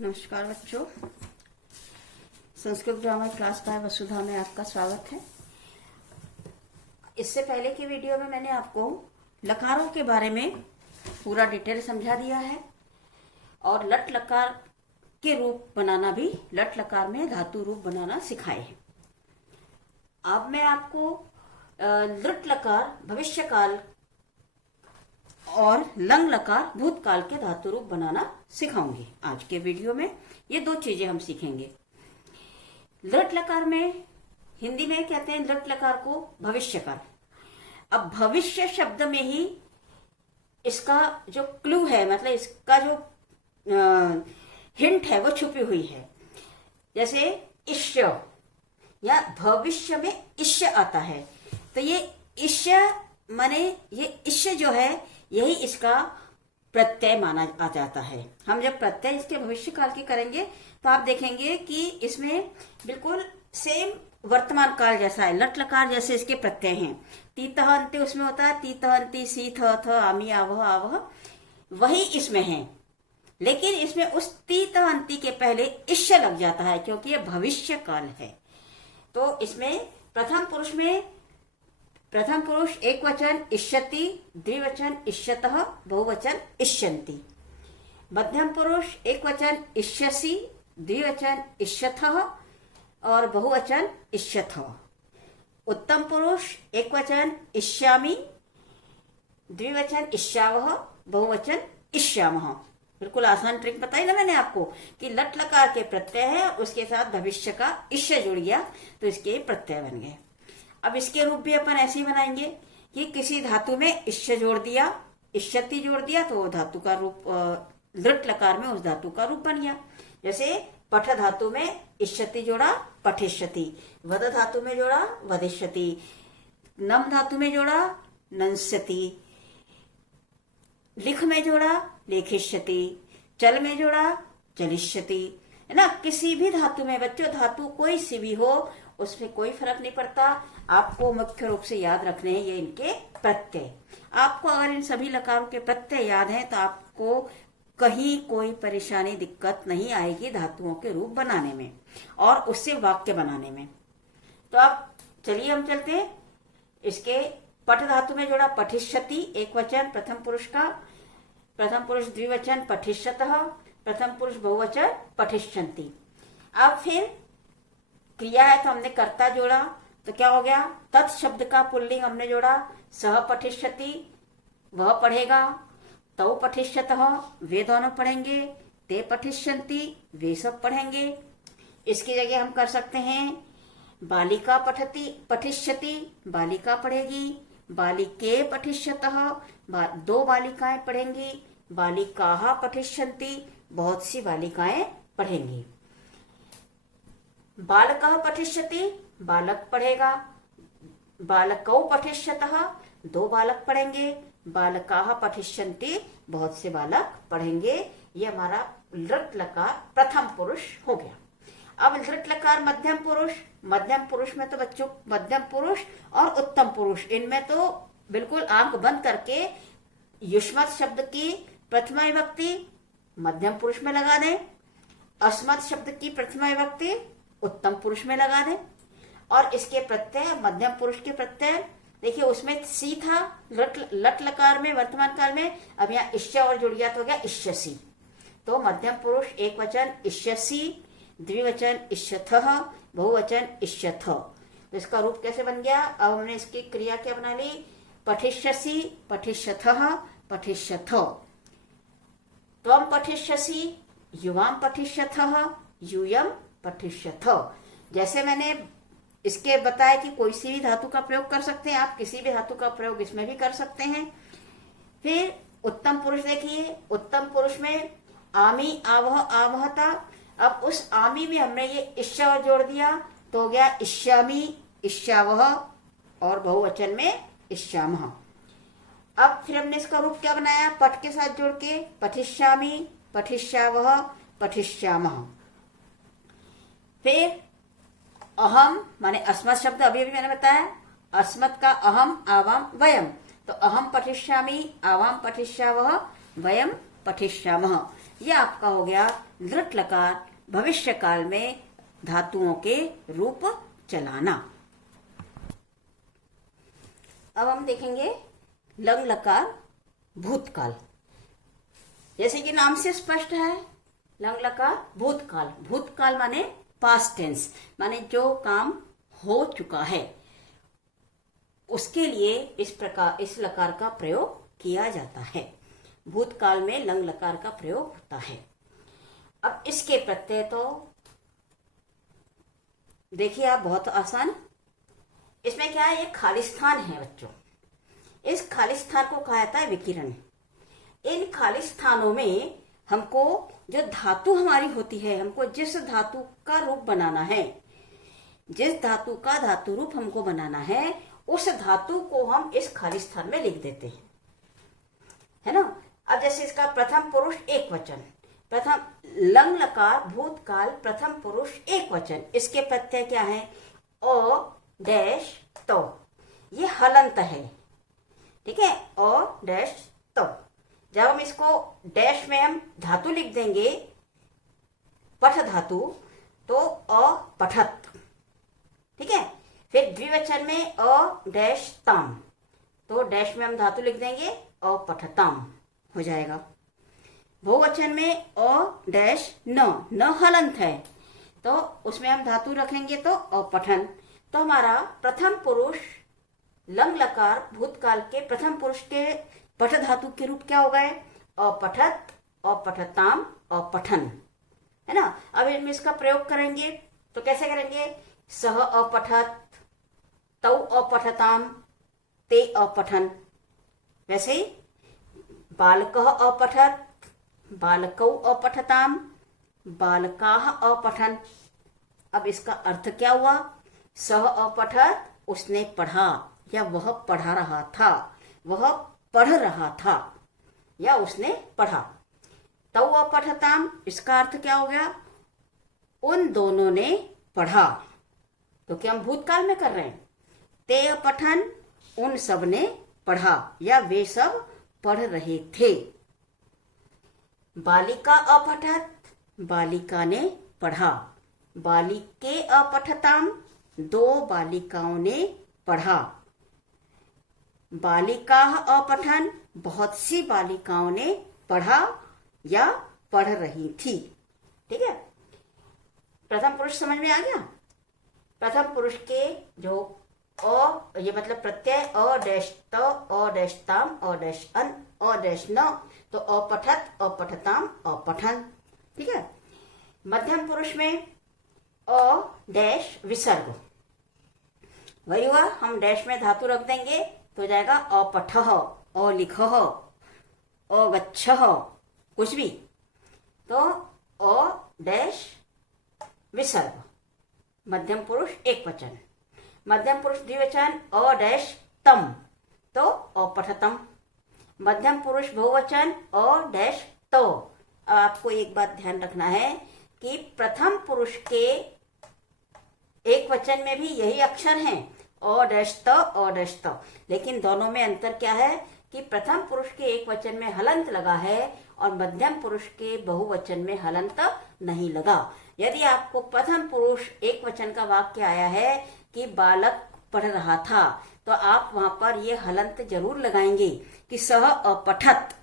नमस्कार बच्चों, Sanskrit grammar class bye वसुधा में आपका स्वागत है। इससे पहले की वीडियो में मैंने आपको लकारों के बारे में पूरा डिटेल समझा दिया है और लट लकार के रूप बनाना भी, लट लकार में धातु रूप बनाना सिखाए हैं। अब मैं आपको लृट लकार भविष्यकाल और लंग लकार भूतकाल के धातु रूप बनाना सिखाऊंगी। आज के वीडियो में ये दो चीजें हम सीखेंगे। लृट लकार में हिंदी में कहते हैं लृट लकार को भविष्यकाल। अब भविष्य शब्द में ही इसका जो क्लू है, मतलब इसका जो हिंट है वो छुपी हुई है। जैसे इष्य या भविष्य में इष्य आता है, तो ये इष्य माने ये इष्य जो है यही इसका प्रत्यय माना आ जाता है। हम जब प्रत्यय इसके भविष्य काल के करेंगे तो आप देखेंगे कि इसमें बिल्कुल सेम वर्तमान काल जैसा है, लट लकार जैसे इसके प्रत्यय हैं। तीतः अंत्य उसमें होता है, तीतः अंति सी थ आमी आवह आवह, वही इसमें है। लेकिन इसमें उस तीतः अंति के पहले इष्य लग जाता है क्योंकि ये भविष्य काल है। तो इसमें प्रथम पुरुष एक वचन इष्यति, द्विवचन इष्यतः, बहुवचन इष्यन्ति। मध्यम पुरुष एक वचन इष्यसि, द्विवचन इष्यथः और बहुवचन इष्यथः। उत्तम पुरुष एक वचन इष्यामि, द्विवचन इष्यावः, बहुवचन इष्यामः। बिल्कुल आसान ट्रिक बताई ना मैंने आपको कि लट लकार के प्रत्यय है, उसके साथ भविष्य का इष्य जुड़ गया तो इसके प्रत्यय बन गए। अब इसके रूप भी अपन ऐसे ही बनाएंगे कि किसी धातु में इष्य जोड़ दिया, इष्यति जोड़ दिया तो धातु का रूप, लृट लकार में उस धातु का रूप बन गया। जैसे पठ धातु में इष्यति जोड़ा पठिष्यति, वद धातु में जोड़ा वदिष्यति, नम धातु में जोड़ा नंस्यति, लिख में जोड़ा लेखिष्यति, चल में जोड़ा चलिष्यति, है ना। किसी भी धातु में बच्चों, धातु कोई सी भी हो उसमें कोई फर्क नहीं पड़ता। आपको मुख्य रूप से याद रखने हैं ये इनके प्रत्यय। आपको अगर इन सभी लकारों के प्रत्यय याद हैं तो आपको कहीं कोई परेशानी, दिक्कत नहीं आएगी धातुओं के रूप बनाने में और उससे वाक्य बनाने में। तो आप चलिए हम चलते हैं। इसके पठ धातु में जोड़ा पठिष्यति, एक वचन प्रथम पुरुष का, प्रथम पुरुष द्विवचन पठिष्यतः, प्रथम पुरुष बहुवचन पठिष्यन्ति। अब फिर क्रिया है तो हमने कर्ता जोड़ा तो क्या हो गया, तत् शब्द का पुल्लिंग हमने जोड़ा, सह पठिष्यति वह पढ़ेगा, तौ पठिष्यतः वे दोनों पढ़ेंगे, ते पठिष्यन्ति वे सब पढ़ेंगे। इसकी जगह हम कर सकते हैं बालिका पठिष्यति बालिका पढ़ेगी, बालिके पठिष्यतः दो बालिकाएं पढ़ेंगी, बालिकाः पठिष्यन्ति बहुत सी बालिकाएं पढ़ेंगी। बालकः पठिष्यति बालक पढ़ेगा, बालकौ पठिष्यतः दो बालक पढ़ेंगे, बालकाः पठिष्यन्ति बहुत से बालक पढ़ेंगे। ये हमारा लृट लकार प्रथम पुरुष हो गया। अब लृट लकार मध्यम पुरुष में तो बच्चों मध्यम पुरुष और उत्तम पुरुष, इनमें तो बिल्कुल आंख बंद करके युष्मत् शब्द की प्रथमा विभक्ति मध्यम पुरुष में लगा दें, अस्मत् शब्द की प्रथमा विभक्ति उत्तम पुरुष में लगा दें और इसके प्रत्यय मध्यम पुरुष के प्रत्यय देखिए, उसमें सी था लट लकार में वर्तमान काल में, अब यहाँ इष्य और जुड़ गया तो हो गया इष्यसि। तो मध्यम पुरुष एक वचन इष्यसि, द्विवचन इष्यथः, बहुवचन इष्यथ। तो इसका रूप कैसे बन गया, अब हमने इसकी क्रिया क्या बना ली, पठिष्यसि पठिष्यथः पठिष्यथ, त्वं पठिष्यसि युवां पठिष्यथः यूयं पठिष्यथ। जैसे मैंने इसके बताया कि कोई सी भी धातु का प्रयोग कर सकते हैं आप, किसी भी धातु का प्रयोग इसमें भी कर सकते हैं। फिर उत्तम पुरुष देखिए, उत्तम पुरुष में आमी आवह आवहता। अब उस आमी में हमने ये इष्य जोड़ दिया तो हो गया इष्यामि इष्यावह और बहुवचन में इष्यामः। अब फिर हमने इसका रूप क्या बनाया, पठ के साथ जोड़ के पठिष्यामि पठिष्यावह पठिष्यामः। फिर अहम माने अस्मत् शब्द अभी मैंने बताया, अस्मत् का अहम आवाम वयम, तो अहम पठिष्यामि आवाम पठिष्यावः वयम पठिष्यामः। यह आपका हो गया लृट लकार भविष्य काल में धातुओं के रूप चलाना। अब हम देखेंगे लंग लकार भूतकाल। जैसे कि नाम से स्पष्ट है, लंग लकार भूतकाल। भूतकाल माने पास्ट टेंस, माने जो काम हो चुका है उसके लिए इस लकार का प्रयोग किया जाता है। भूतकाल में लंग लकार का प्रयोग होता है। अब इसके प्रत्यय तो देखिए आप, बहुत आसान। इसमें क्या है, एक खाली स्थान है बच्चों। इस खाली स्थान को कहा जाता है विकिरण। इन खाली स्थानों में हमको जो धातु हमारी होती है, हमको जिस धातु का रूप बनाना है, जिस धातु का धातु रूप हमको बनाना है, उस धातु को हम इस खाली स्थान में लिख देते हैं, है ना। अब जैसे इसका प्रथम पुरुष एक वचन, प्रथम लंग लकार भूतकाल प्रथम पुरुष एक वचन, इसके प्रत्यय क्या है, ओ डैश तो, ये हलंत है, ठीक है, ओ डैश तो। जब हम इसको डैश में हम धातु लिख देंगे, पठ धातु, तो अपठत, ठीक है। फिर द्विवचन में अ डैश ताम, तो डैश में हम धातु लिख देंगे अपठताम हो जाएगा। बहुवचन में अ डैश न हलंत है, तो उसमें हम धातु रखेंगे तो अपठन। तो हमारा प्रथम पुरुष लंग लकार भूतकाल के प्रथम पुरुष के पठ धातु के रूप क्या हो गए, अपठत, अपठताम, अपठन, है ना। अब इनमें इसका प्रयोग करेंगे तो कैसे करेंगे, सह अपठत, तौ अपठताम, ते अपठन। वैसे ही बालकः अपठत, बालकौ अपठताम, बालकाः अपठन। अब इसका अर्थ क्या हुआ, सह अपठत, उसने पढ़ा या वह पढ़ा रहा था, वह पढ़ रहा था या उसने पढ़ा। तौ अपठताम, इसका अर्थ क्या हो गया, उन दोनों ने पढ़ा, तो क्या हम भूतकाल में कर रहे हैं। ते अपठन, उन सब ने पढ़ा या वे सब पढ़ रहे थे। बालिका अपठत, बालिका ने पढ़ा। बालिके अपठताम, दो बालिकाओं ने पढ़ा। बालिका अपठन, बहुत सी बालिकाओं ने पढ़ा या पढ़ रही थी, ठीक है। प्रथम पुरुष समझ में आ गया। प्रथम पुरुष के जो अ, ये मतलब प्रत्यय अ डैश त, अ डैश ताम, a dash on, a dash न, तो अपठत, अपठताम, अपठन, ठीक है। मध्यम पुरुष में अ डैश विसर्ग, वही हुआ, हम डैश में धातु रख देंगे तो हो जाएगा अपठः, अलिखः, अगच्छः, कुछ भी, तो अ डैश विसर्ग, मध्यम पुरुष एक वचन। मध्यम पुरुष द्विवचन अ डैश तम, तो अपठतम। मध्यम पुरुष बहुवचन अ डैश तो। अब आपको एक बात ध्यान रखना है कि प्रथम पुरुष के एक वचन में भी यही अक्षर हैं, अ डैश त, अ डैश त, लेकिन दोनों में अंतर क्या है कि प्रथम पुरुष के एक वचन में हलंत लगा है और मध्यम पुरुष के बहुवचन में हलंत नहीं लगा। यदि आपको प्रथम पुरुष एक वचन का वाक्य आया है कि बालक पढ़ रहा था, तो आप वहां पर ये हलंत जरूर लगाएंगे कि सह अपठत।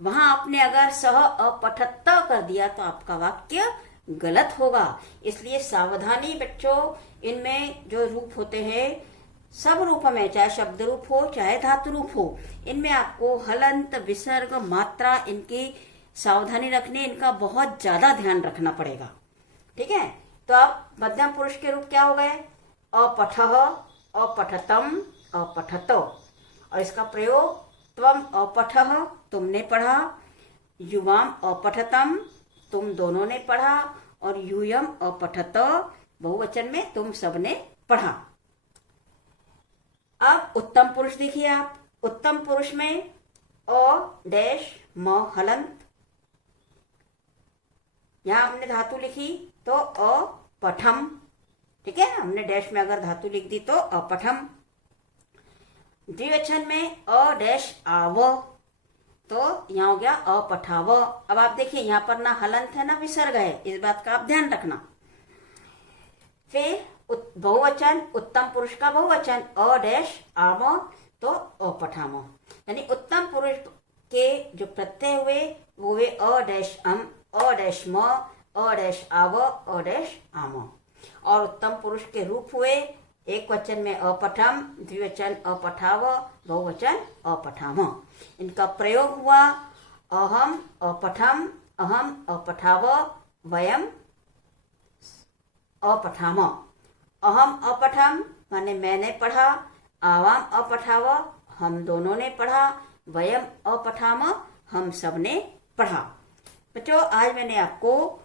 वहां आपने अगर सह अपठत कर दिया तो आपका वाक्य गलत होगा। इसलिए सावधानी बच्चों, इनमें जो रूप होते हैं सब रूप में, चाहे शब्द रूप हो चाहे धातु रूप हो, इनमें आपको हलंत विसर्ग मात्रा इनकी सावधानी रखनी, इनका बहुत ज्यादा ध्यान रखना पड़ेगा, ठीक है। तो अब मध्यम पुरुष के रूप क्या हो गए, अपठः, अपठतम, अपठतो, और इसका प्रयोग त्वम अपठः, तुमने पढ़ा, युवाम अपठतम, तुम दोनों ने पढ़ा, और यूयम अपठत, बहुवचन में तुम सबने पढ़ा। अब उत्तम पुरुष देखिए आप, उत्तम पुरुष में अ डैश म हलंत, यहां हमने धातु लिखी तो अपठम, ठीक है, हमने डैश में अगर धातु लिख दी तो अपठम। द्विवचन में अ डैश आव, तो यहाँ हो गया अपठाव। अब आप देखिए यहाँ पर ना हलंत है ना विसर्ग है, इस बात का आप ध्यान रखना। फिर बहुवचन, उत्तम पुरुष का बहुवचन अ डैश आव, तो अपठाम। यानी उत्तम पुरुष के जो प्रत्यय हुए वो हुए a dash um, a dash म, अ डैश आव, अ डैश आम। और उत्तम पुरुष के रूप हुए एक वचन में अपठम, द्विवचन अपठाव, बहुवचन अपठाम। इनका प्रयोग हुआ अहम अपठम, अहम अपठाव, वयम अपठाम। अहम अपठम माने मैंने पढ़ा, आवाम अपठाव हम दोनों ने पढ़ा, वयम अपठाम हम सब ने पढ़ा। बच्चों आज मैंने आपको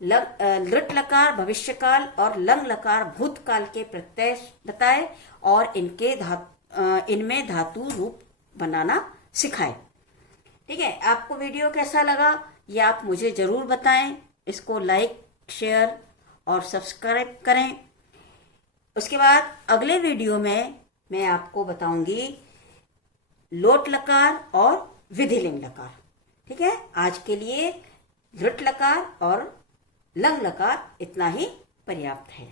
लृट लकार भविष्यकाल और लंग लकार भूतकाल के प्रत्यय बताए और इनमें धातु रूप बनाना सिखाए। ठीक है, आपको वीडियो कैसा लगा ये आप मुझे जरूर बताएं। इसको लाइक, शेयर और सब्सक्राइब करें। उसके बाद अगले वीडियो में मैं आपको बताऊंगी लोट लकार और विधिलिंग लकार। ठीक है, आज के लिए लृट लकार और लंग लकार इतना ही पर्याप्त है।